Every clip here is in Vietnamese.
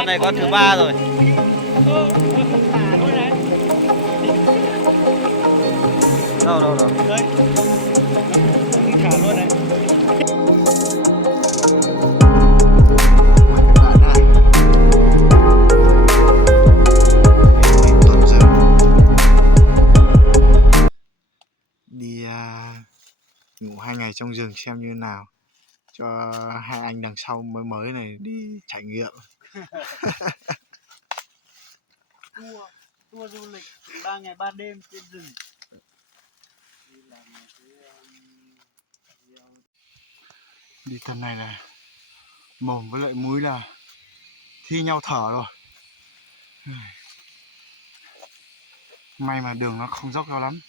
con này con thứ 3 rồi. Thả luôn đấy. Đâu. Đây. Nó thả luôn đấy. Đi ngủ 2 ngày trong rừng xem như nào, cho hai anh đằng sau mới này đi trải nghiệm. Tour du lịch 3 ngày 3 đêm trên rừng. Đi tầm này là mồm với lại mũi là thi nhau thở rồi. May mà đường nó không dốc cao lắm.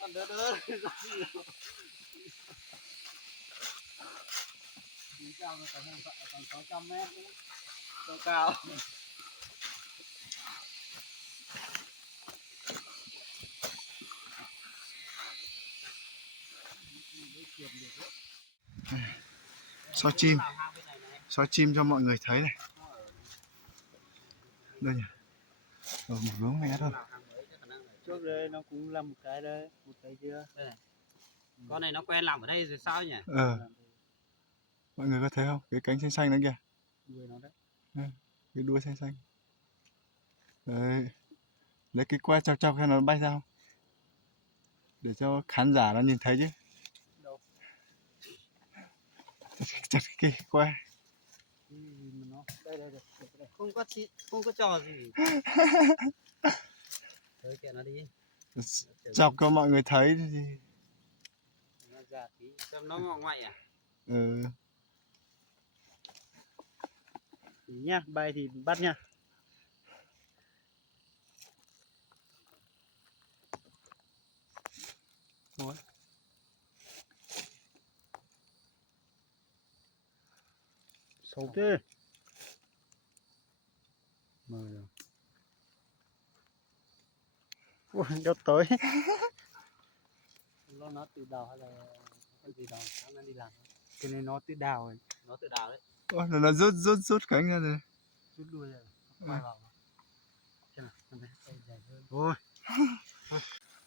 Còn đỡ cao rồi, còn 600 mét nữa. Độ cao. Soi chim cho mọi người thấy này. Đây nhỉ. Một hướng này thôi. Trước đây nó cũng là một cái đây, một cái kia. Đây này. Con này nó quen làm ở đây rồi sao nhỉ? Mọi người có thấy không? Cái cánh xanh xanh đó kìa. Đuôi nó đấy. Cái đuôi xanh xanh. Đấy. Lấy cái que chọc cho nó bay ra không? Để cho khán giả nó nhìn thấy chứ. Đâu? Chặt cái que. Đây. Không có trò gì. Thôi kệ nó đi. Chọc cho mọi người thấy thì... Nó già tí. Xem nó ngọ ngoại à? Nhá, bay thì bắt nha. Rồi. Xấu thế. Mời rồi. Ui, đâu tới. Nó tự đào hay là cái gì đó, nó đi làm. Cái này nó tự đào rồi. Nó tự đào đấy. Ôi, nó rút cánh ra rồi. Rút đuôi rồi. Quay vào. Xem nào, đây dài hơn. Ôi.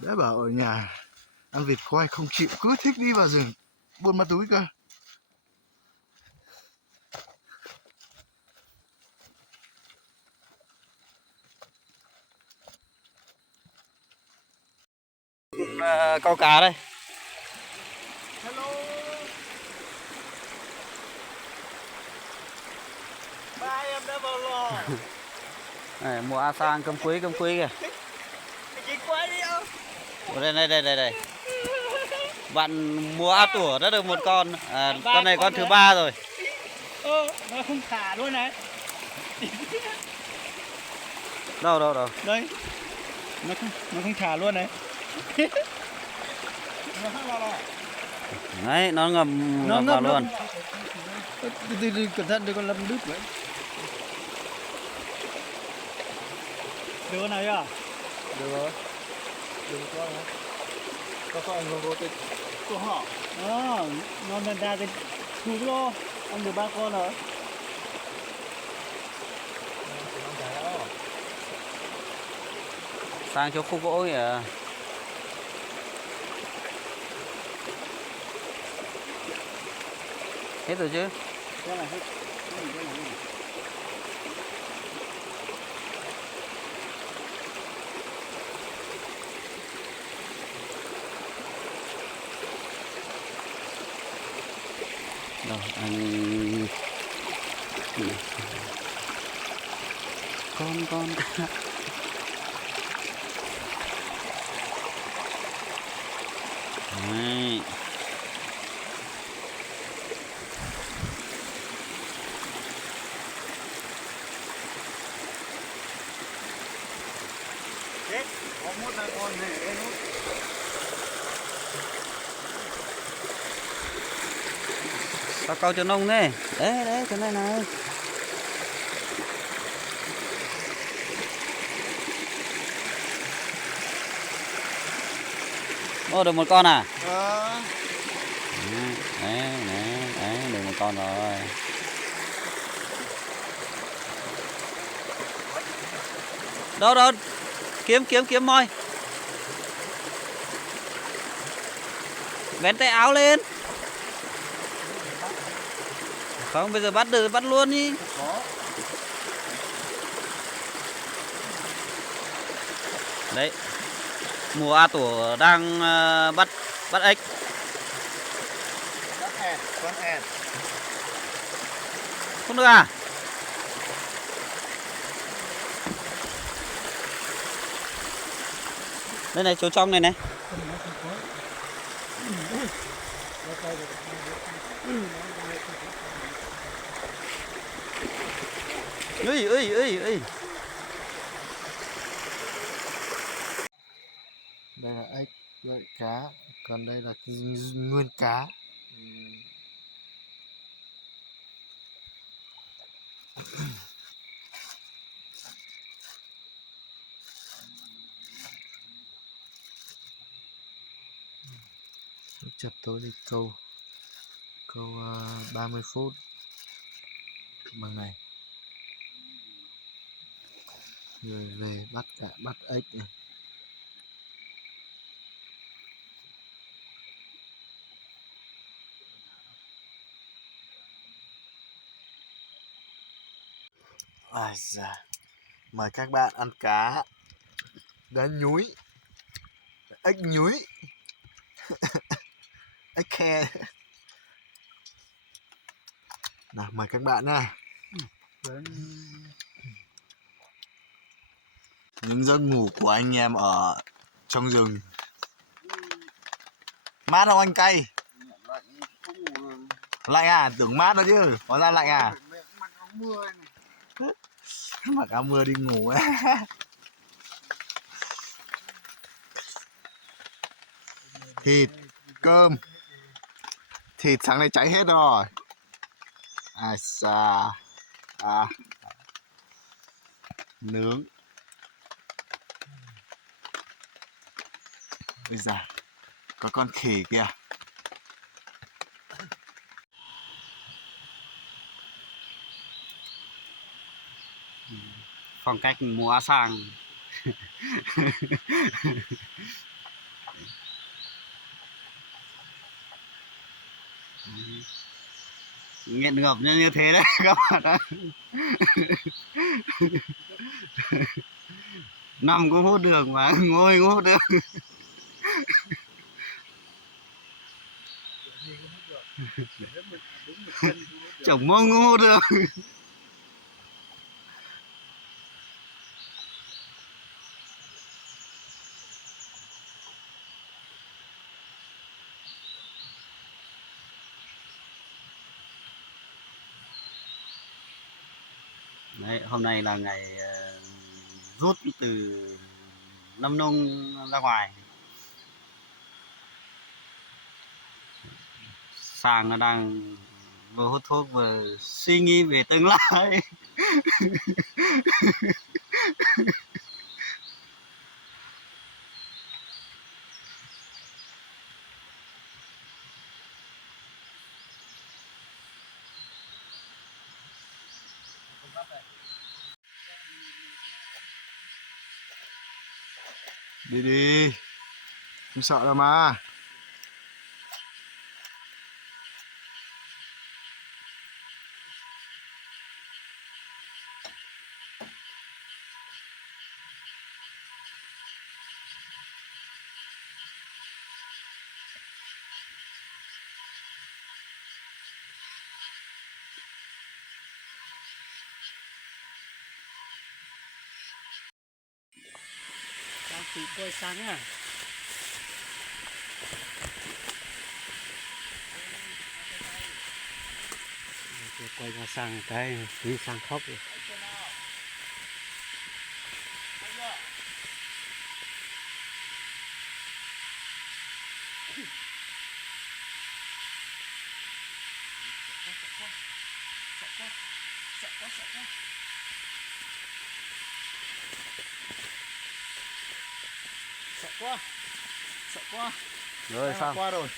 Đã bảo ở nhà ăn vịt khoai không chịu, cứ thích đi vào rừng buôn ma túi cơ. Câu cá đây. Hello. Ba em đã vào lò. Này, mùa A sang cơm quý kìa. Chị quay đi không? Đây. Bạn mua A tủa đã được một con. Con này con thứ 3 rồi. Nó không thả luôn này. Đâu. Đây. Nó không thả luôn này. Đấy, nó ngầm vào luôn. Từ cẩn thận để con lâm đứt vậy. Được con này à? Được rồi. Đừng có ảnh hưởng tới của họ. Nó ra cái thú lô. Ăn được 3 con rồi. Sang chỗ khu gỗ kìa. Hết rồi chứ? Cái này hết. Rồi, anh... Con Đấy. Chết, có một là con này đây nút. Sao câu cho nông đấy. Đấy, chỗ này này. Ô, được một con à? Ờ. Đấy, được một con rồi. Đâu đâu, kiếm moi. Vén tay áo lên. Không, bây giờ bắt được bắt luôn đi. Có. Đấy, mùa A Tủa đang bắt ếch. Con ẹt. Không được à? Đây này, chỗ trong này này. Ui. Đây là ếch với cá, còn đây là cái nguyên cá. Chập tối đi câu 30 phút bằng này, rồi về bắt ếch này. Ai da, mời các bạn ăn cá nhúi, ếch nhúi, ếch khe. Nào, mời các bạn nha. Những giấc ngủ của anh em ở trong rừng. Mát không anh Cay? Lạnh à? Tưởng mát đó chứ, hóa ra lạnh à? Mặc áo mưa đi ngủ ấy. Thịt, cơm. Thịt sáng nay cháy hết rồi. Ai xa. Nướng. Bây giờ có con khỉ kìa. Phong cách mùa A Sang. Nghiện ngập như thế đấy các bạn ạ. Nằm cũng hút được mà ngồi cũng hút được. Chổng mông cũng hút được. Đấy, hôm nay là ngày rút từ Nâm Nung ra ngoài. Sang nó đang vừa hút thuốc vừa suy nghĩ về tương lai. Đi, không sợ đâu mà. Thì quay sang nhá. Quay ra sang cái đi sang khóc rồi. Sợ quá. Rồi xong. Qua rồi.